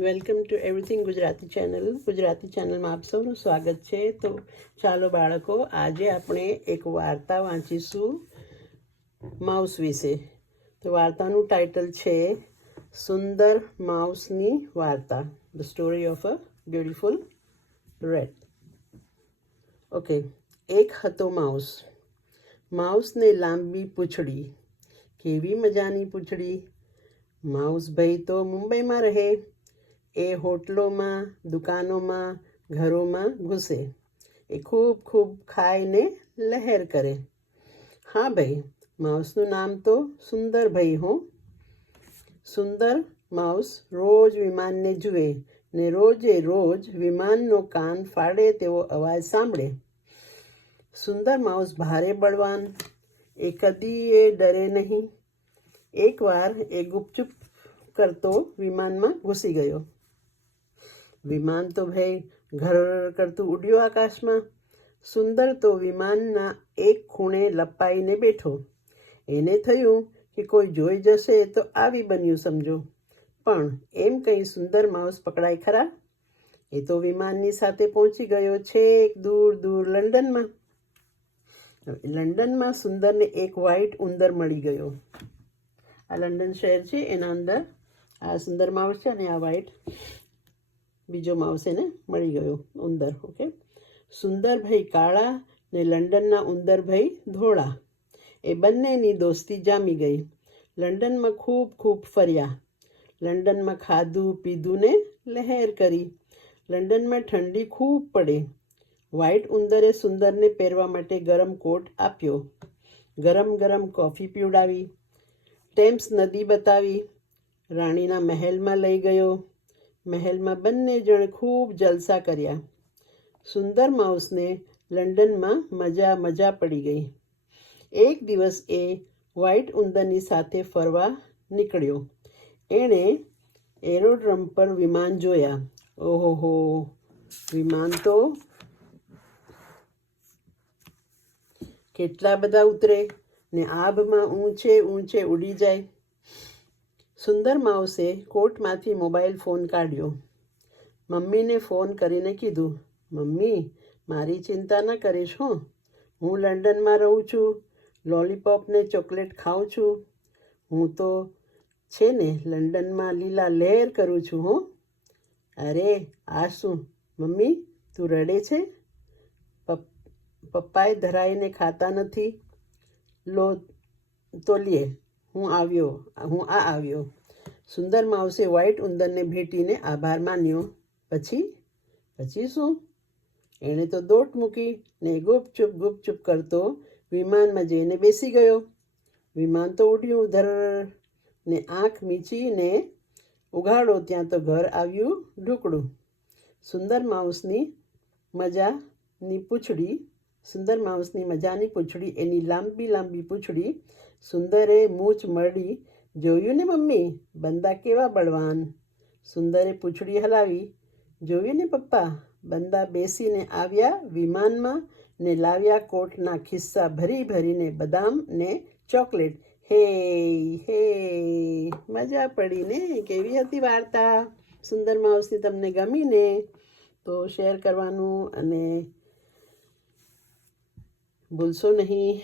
Welcome to everything Gujarati channel. Gujarati ચેનલમાં આપ સૌનું સ્વાગત છે. તો ચાલો બાળકો, આજે આપણે એક વાર્તા વાંચીશું માઉસ વિશે. તો વાર્તાનું ટાઇટલ છે સુંદર માઉસની વાર્તા. The story of a beautiful red okay એક હતો માઉસ. માઉસને લાંબી પૂંછડી. કેવી મજાની પૂંછડી? માઉસભાઈ તો મુંબઈમાં રહે. એ હોટલોમાં, દુકાનોમાં, ઘરોમાં ઘૂસે. એ ખૂબ ખૂબ ખાઈને લહેર કરે. હા ભાઈ, માઉસનું નામ તો સુંદરભાઈ હો. સુંદર માઉસ રોજ વિમાનને જુએ ને રોજે રોજ વિમાનનો કાન ફાડે તેવો અવાજ સાંભળે. સુંદર માઉસ ભારે બળવાન, એ કદી એ ડરે નહીં. એકવાર એ ગુપચુપ કરતો વિમાનમાં ઘૂસી ગયો. વિમાન તો ભાઈ ઘર કરતું ઉડ્યું આકાશમાં. સુંદર તો વિમાનના એક ખૂણે લપાઈને બેઠો. એને થયું કે કોઈ જોઈ જશે તો આવી બન્યું સમજો. પણ એમ કંઈ સુંદર માઉસ પકડાય ખરા? એ તો વિમાનની સાથે પહોંચી ગયો છેક દૂર દૂર લંડનમાં. લંડનમાં સુંદરને એક વ્હાઈટ ઉંદર મળી ગયો. આ લંડન શહેર છે, એના અંદર આ સુંદર માઉસ છે અને આ વ્હાઈટ બીજો માઉસ એને મળી ગયો ઉંદર ઓકે સુંદરભાઈ કાળા ને લંડનના ઉંદરભાઈ ધોળા. એ બંનેની દોસ્તી જામી ગઈ. લંડનમાં ખૂબ ખૂબ ફર્યા. લંડનમાં ખાધું, પીધું ને લહેર કરી. લંડનમાં ઠંડી ખૂબ પડે. વ્હાઇટ ઉંદરે સુંદરને પહેરવા માટે ગરમ કોટ આપ્યો. ગરમ ગરમ કોફી પીવડાવી. ટેમ્સ નદી બતાવી. રાણીના મહેલમાં લઈ ગયો. મહેલમાં બંને જણ ખૂબ જલસા કર્યા. સુંદર માઉસને લંડનમાં મજા મજા પડી ગઈ. એક દિવસ એ વ્હાઇટ ઉંદરની સાથે ફરવા નીકળ્યો. એણે એરોડ્રમ પર વિમાન જોયા. ઓહો વિમાન તો કેટલા બધા ઉતરે ને આભમાં ઊંચે ઊંચે ઉડી જાય. સુંદર માઉસે કોટમાંથી મોબાઈલ ફોન કાઢ્યો. મમ્મીને ફોન કરીને કીધું, મમ્મી, મારી ચિંતા ન કરીશ હું. હું લંડનમાં રહું છું, લોલીપોપને ચોકલેટ ખાઉં છું. હું તો છે ને લંડનમાં લીલા લહેર કરું છું હું. અરે, આ શું? મમ્મી, તું રડે છે? પપ્પાએ ધરાઈને ખાતા નથી? લો, તો લે. હું આવ્યો, હું આ આવ્યો. સુંદર માવસે વ્હાઈટ ઉંદરને ભેટીને આભાર માન્યો. પછી? પછી શું? એણે તો દોટ મૂકી ને ગુપચુપ ગુપચુપ કરતો વિમાનમાં જઈને બેસી ગયો. વિમાન તો ઉડ્યું ધર ને આંખ મીચીને ઉઘાડો ત્યાં તો ઘર આવ્યું ઢુકડું. સુંદર માઉસની મજાની પૂંછડી, સુંદર માઉસની મજાની પૂંછડી, એની લાંબી લાંબી પૂંછડી સુંદરે મૂછ મળી જોયું ને મમ્મી? બંદા કેવા બળવાન? સુંદરે પૂંછડી હલાવી, જોયું ને પપ્પા? બંદા બેસીને આવ્યા વિમાનમાં ને લાવ્યા કોટના ખિસ્સા ભરી ભરીને બદામ ને ચોકલેટ. હે હે, મજા પડી ને? કેવી હતી વાર્તા? સુંદર માવસી તમને ગમી ને? તો શેર કરવાનું અને ભૂલશો નહીં.